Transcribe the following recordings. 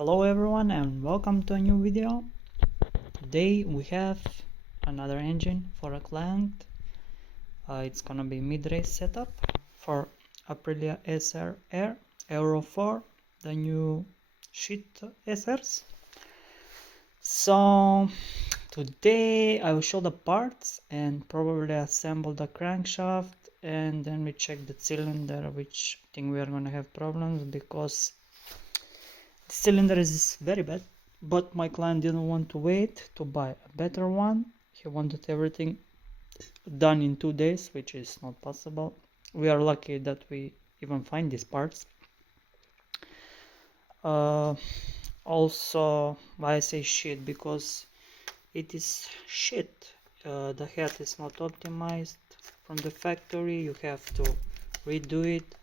Hello everyone and welcome to a new video. Today we have another engine for a client. It's gonna be Midrace setup for Aprilia SR Euro 4, the new shit SRs. So today I will show the parts and probably assemble the crankshaft, and then we check the cylinder, which I think we are gonna have problems because the cylinder is very bad, but my client didn't want to wait to buy a better one. He wanted everything done in 2 days, which is not possible. We are lucky that we even find these parts. Also, why I say shit, because it is shit. The head is not optimized from the factory. You have to redo it.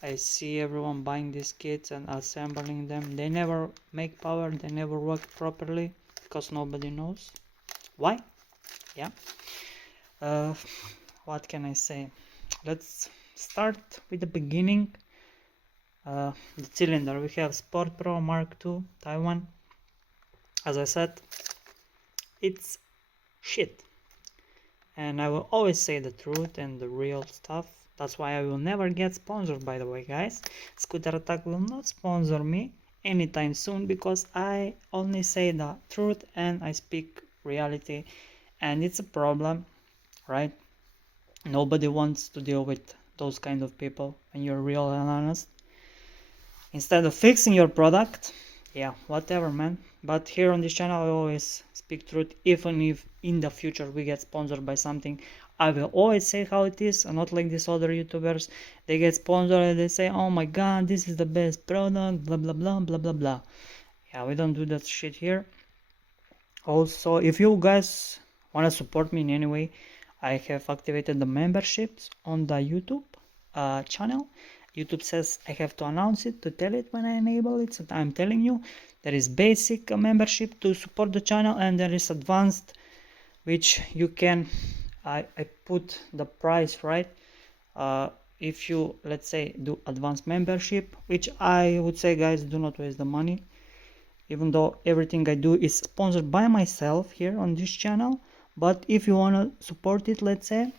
I see everyone buying these kits and assembling them. They never make power, they never work properly because nobody knows why. Yeah. What can I say? Let's start with the beginning. The cylinder. We have SportPro Mark II Taiwan. As I said, it's shit. And I will always say the truth and the real stuff. That's why I will never get sponsored, by the way, guys. Scooter Attack will not sponsor me anytime soon because I only say the truth and I speak reality, and it's a problem, right? Nobody wants to deal with those kind of people when you're real and honest. Instead of fixing your product, yeah, whatever, man. But here on this channel I always speak truth. Even if in the future we get sponsored by something, I will always say how it is, and not like these other YouTubers. They get sponsored and they say, oh my god, this is the best product, blah blah blah blah blah blah. Yeah, we don't do that shit here. Also, if you guys want to support me in any way, I have activated the memberships on the YouTube channel. YouTube says I have to announce it, to tell it when I enable it, so I'm telling you. There is basic membership to support the channel, and there is advanced, which you can, I put the price right. If you, let's say, do advanced membership, which I would say, guys, do not waste the money, even though everything I do is sponsored by myself here on this channel. But if you want to support it, let's say,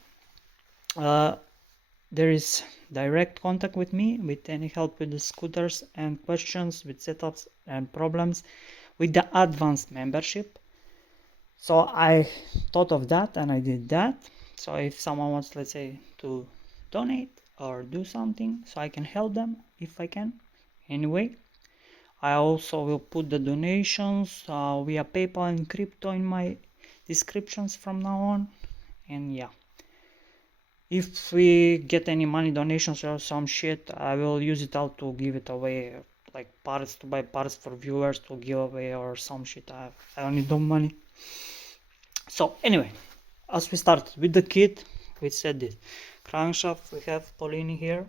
there is direct contact with me with any help with the scooters and questions with setups and problems with the advanced membership. So I thought of that and I did that. So if someone wants, let's say, to donate or do something so I can help them if I can anyway, I also will put the donations via PayPal and crypto in my descriptions from now on. And yeah, if we get any money donations or some shit, I will use it all to give it away, like parts, to buy parts for viewers to give away or some shit. I don't need no money. So anyway, as we start with the kit, we said this crankshaft. We have Polini here,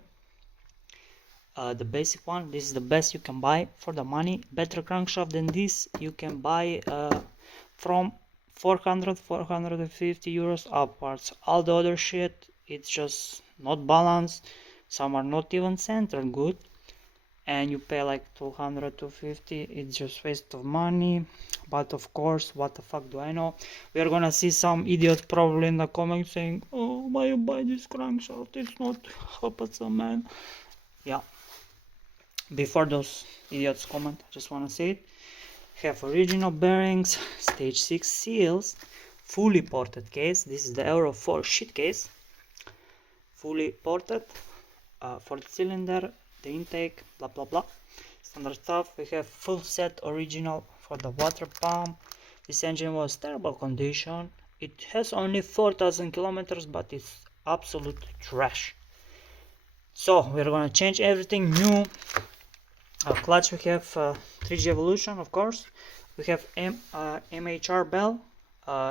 the basic one. This is the best you can buy for the money. Better crankshaft than this you can buy from 450 euros upwards. All the other shit, it's just not balanced. Some are not even centered good, and you pay like 200 250. It's just waste of money. But of course, what the fuck do I know? We are gonna see some idiots probably in the comments saying, oh, why you buy this crankshaft, it's not awesome, man. Yeah, before those idiots comment, I just want to say it. Have original bearings, stage 6 seals, fully ported case. This is the Euro 4 shit case, fully ported for the cylinder, the intake, blah blah blah, standard stuff. We have full set original for the water pump. This engine was terrible condition. It has only 4,000 kilometers, but it's absolute trash. So we're gonna change everything new. Clutch, we have 3G Evolution, of course. We have MHR bell.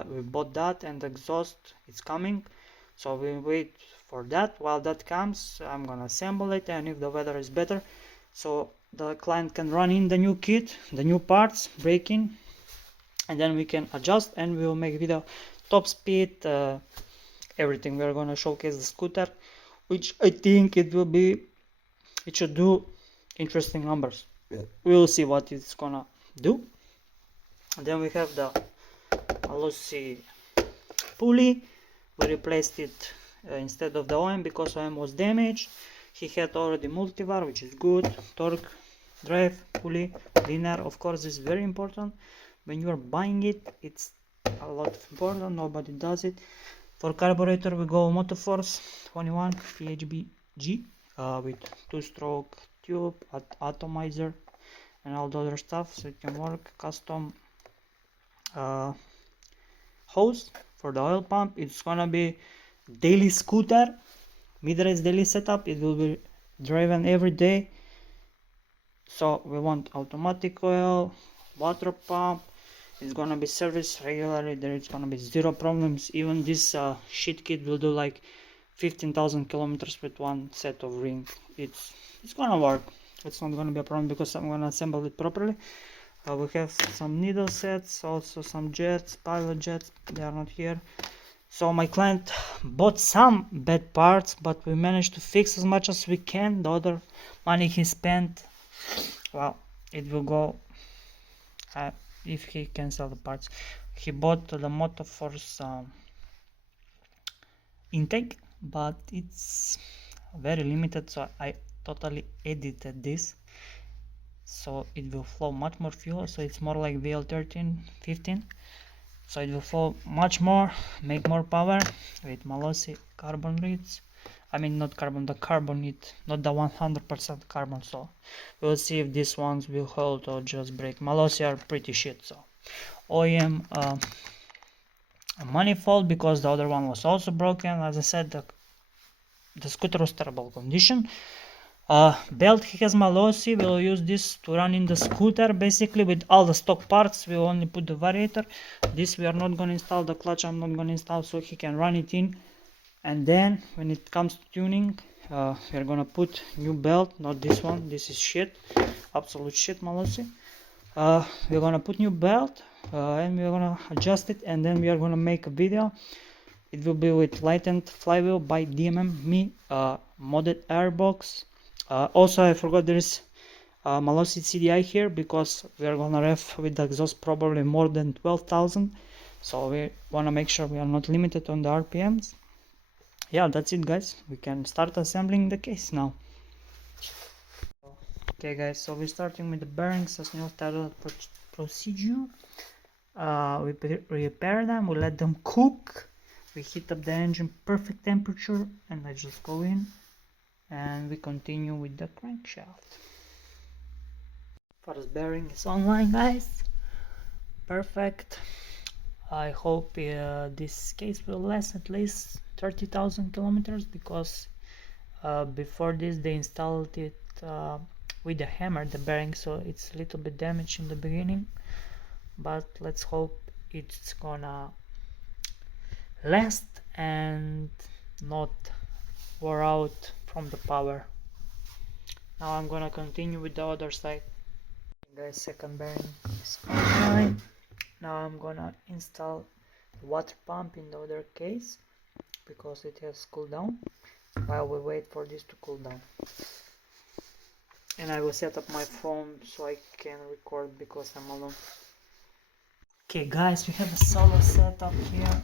We bought that, and the exhaust is coming, so we wait for that. While that comes, I'm gonna assemble it, and if the weather is better, so the client can run in the new kit, the new parts, braking, and then we can adjust and we will make video, top speed, everything. We are gonna showcase the scooter, which I think it should do interesting numbers. we'll see what it's gonna do. And then we have the Lucy pulley. We replaced it instead of the OM because OM was damaged. He had already multivar, which is good. Torque, drive, pulley, linear. Of course, this is very important. When you are buying it, it's a lot important. Nobody does it. For carburetor, we go Motoforce 21 PHBG with 2-stroke tube, atomizer, and all the other stuff, so it can work. Custom hose for the oil pump. It's gonna be daily scooter, Midrace daily setup. It will be driven every day, so we want automatic oil, water pump. It's gonna be serviced regularly. There is gonna be zero problems. Even this shit kit will do like 15,000 kilometers with one set of ring. It's gonna work. It's not gonna be a problem because I'm gonna assemble it properly. We have some needle sets, also some jets, pilot jets. They are not here. So my client bought some bad parts, but we managed to fix as much as we can. The other money he spent, well, it will go if he can sell the parts. He bought the Motoforce intake, but it's very limited, so I totally edited this so it will flow much more fuel, so it's more like VL13 15, so it will flow much more, make more power with Malossi carbon reeds. I mean, not carbon, the carbon reed, not the 100% carbon. So we'll see if these ones will hold or just break. Malossi are pretty shit. So OEM a manifold, because the other one was also broken. As I said, the scooter was terrible condition. Belt, he has Malossi. We'll use this to run in the scooter basically with all the stock parts. We'll only put the variator. This we are not going to install. The clutch I'm not going to install, so he can run it in. And then when it comes to tuning, we're gonna put new belt, not this one. This is shit, absolute shit, Malossi. We're gonna put new belt and we're gonna adjust it, and then we are gonna make a video. It will be with lightened flywheel by DMM Me, modded airbox. Also, I forgot there is Malossi CDI here, because we are gonna rev with the exhaust probably more than 12,000. So we wanna make sure we are not limited on the RPMs. Yeah, that's it, guys. We can start assembling the case now. Okay, guys, so we're starting with the bearings as new startup procedure. We repair them, we let them cook, we heat up the engine perfect temperature, and I just go in and we continue with the crankshaft. First bearing is online, guys. Perfect. I hope this case will last at least 30,000 kilometers, because before this they installed it with a hammer, the bearing, so it's a little bit damaged in the beginning, but let's hope it's gonna last and not wear out from the power. Now I'm gonna continue with the other side. Guys, second bearing is online. Now I'm gonna install the water pump in the other case, because it has cooled down, while we wait for this to cool down. And I will set up my phone so I can record, because I'm alone. Okay, guys, we have a solo setup here.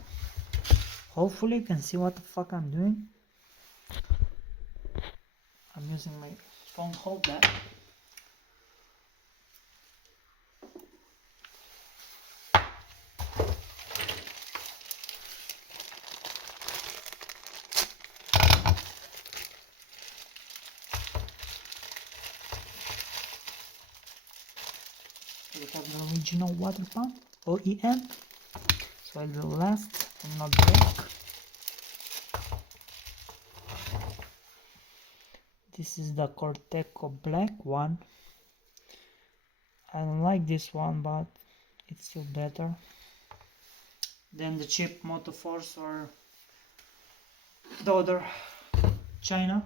Hopefully you can see what the fuck I'm doing. I'm using my phone holder. We have the original water pump, OEM, so it will last and not break. This is the Corteco black one. I don't like this one, but it's still better than the cheap Motoforce or the other China.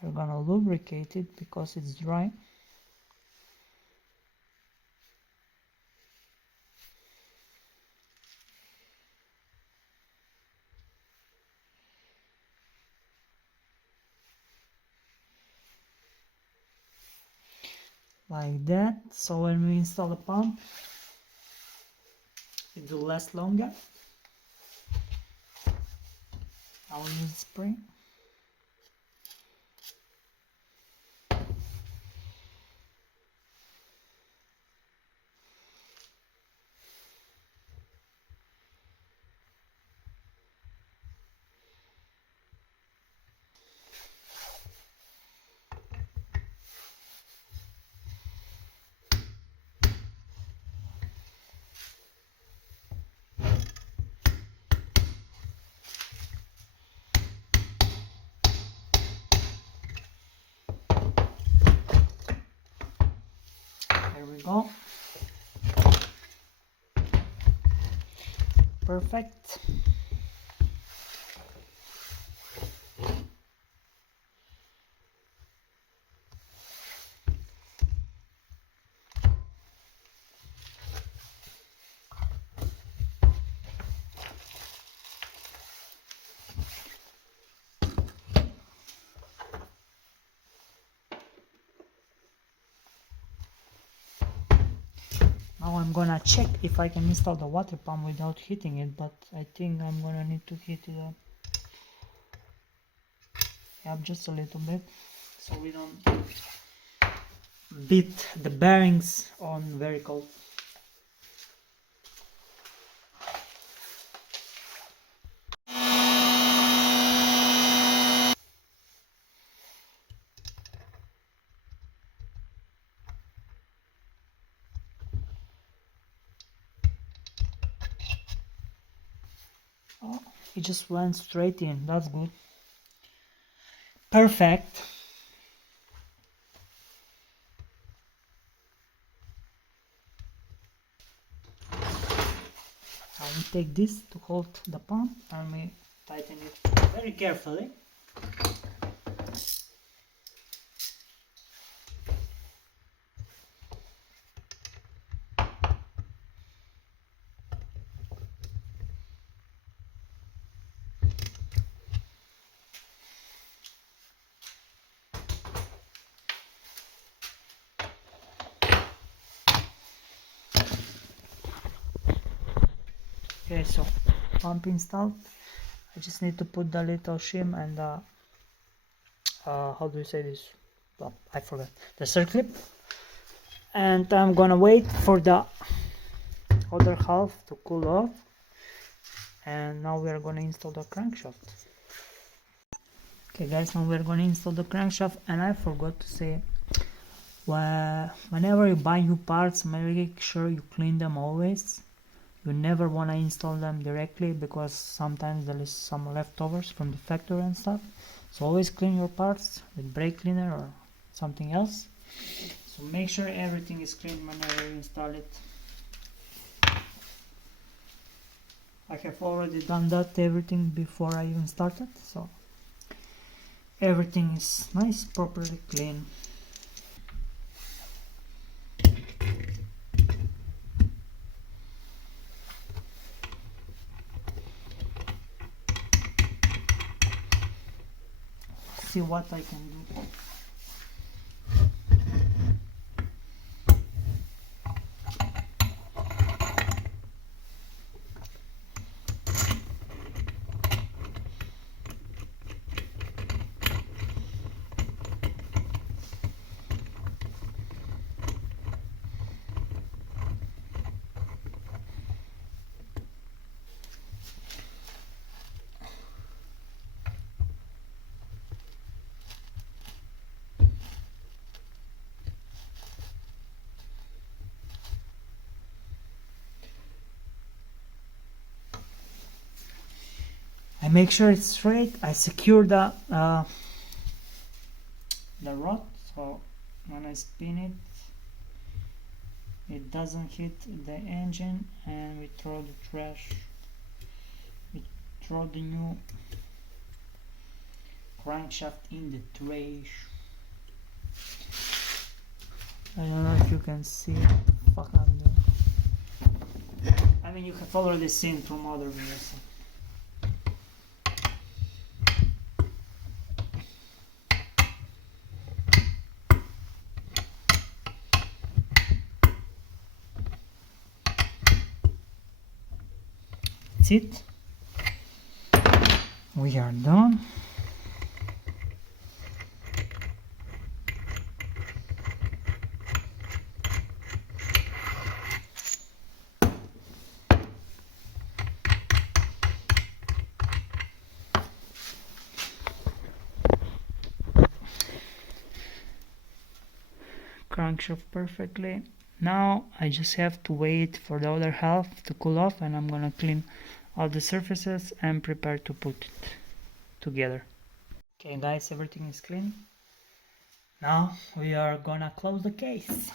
We're gonna lubricate it because it's dry. like that. So when we install the pump, it will last longer. I will use spring. There we go. Perfect. Now I'm gonna check if I can install the water pump without heating it, but I think I'm gonna need to heat it up just a little bit so we don't beat the bearings on very cold. Oh, it just went straight in. That's good. Perfect. I will take this to hold the pump and we tighten it very carefully. Okay, so pump installed. I just need to put the little shim and how do you say this? Well, I forgot. The circlip. And I'm gonna wait for the other half to cool off. And now we are gonna install the crankshaft. Okay guys, now we are gonna install the crankshaft, and I forgot to say, whenever you buy new parts, make sure you clean them always. You never want to install them directly because sometimes there is some leftovers from the factory and stuff. So always clean your parts with brake cleaner or something else. So make sure everything is clean whenever you install it. I have already done that everything before I even started, so everything is nice, properly clean. See what I can do. I make sure it's straight. I secure the rod, so when I spin it, it doesn't hit the engine, and we throw the trash. We throw the new crankshaft in the trash. I don't know if you can see what the fuck I'm doing. I mean, you have already seen from other videos. that's it. We are done. Crankshaft perfectly. Now I just have to wait for the other half to cool off, and I'm gonna clean all the surfaces and prepare to put it together. Okay guys, everything is clean. Now we are gonna close the case.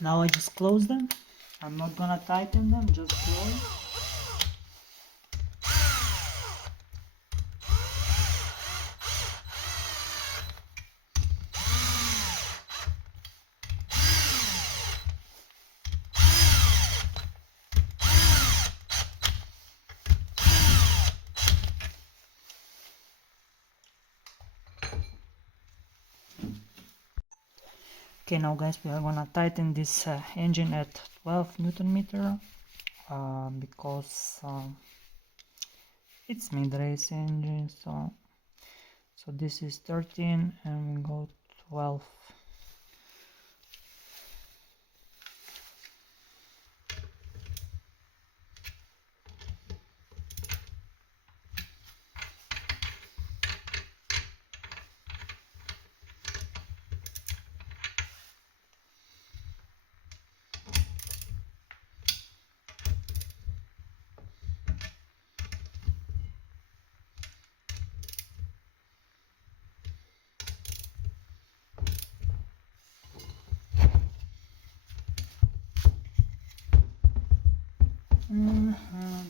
Now I just close them. I'm not gonna tighten them, just close. Okay, now guys, we are gonna tighten this engine at 12 Newton meter because it's Midrace engine, so this is 13 and we go 12.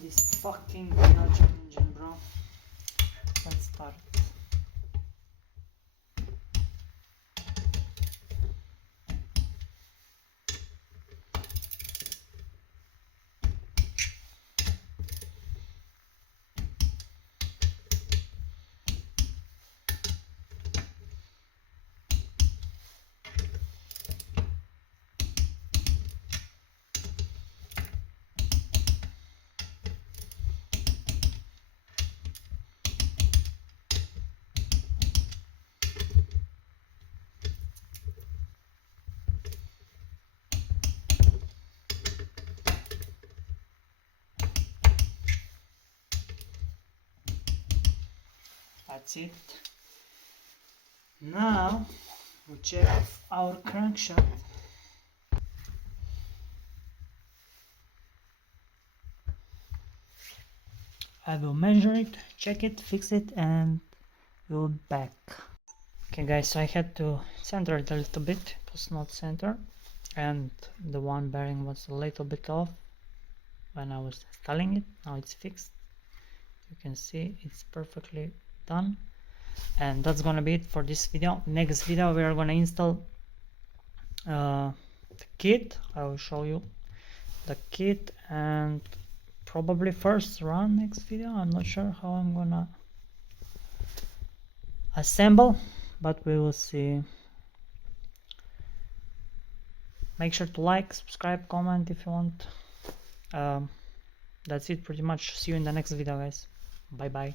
This fucking Piaggio engine, bro. Let's start. That's it. Now we check our crankshaft. I will measure it, check it, fix it, and we'll be back. Okay guys, so I had to center it a little bit. It was not center, and the one bearing was a little bit off when I was installing it. Now it's fixed. You can see it's perfectly done. And that's gonna be it for this video. Next video we are gonna install the kit. I will show you the kit, and probably first run next video. I'm not sure how I'm gonna assemble, but we will see. Make sure to like, subscribe, comment if you want. That's it pretty much. See you in the next video, guys. Bye bye.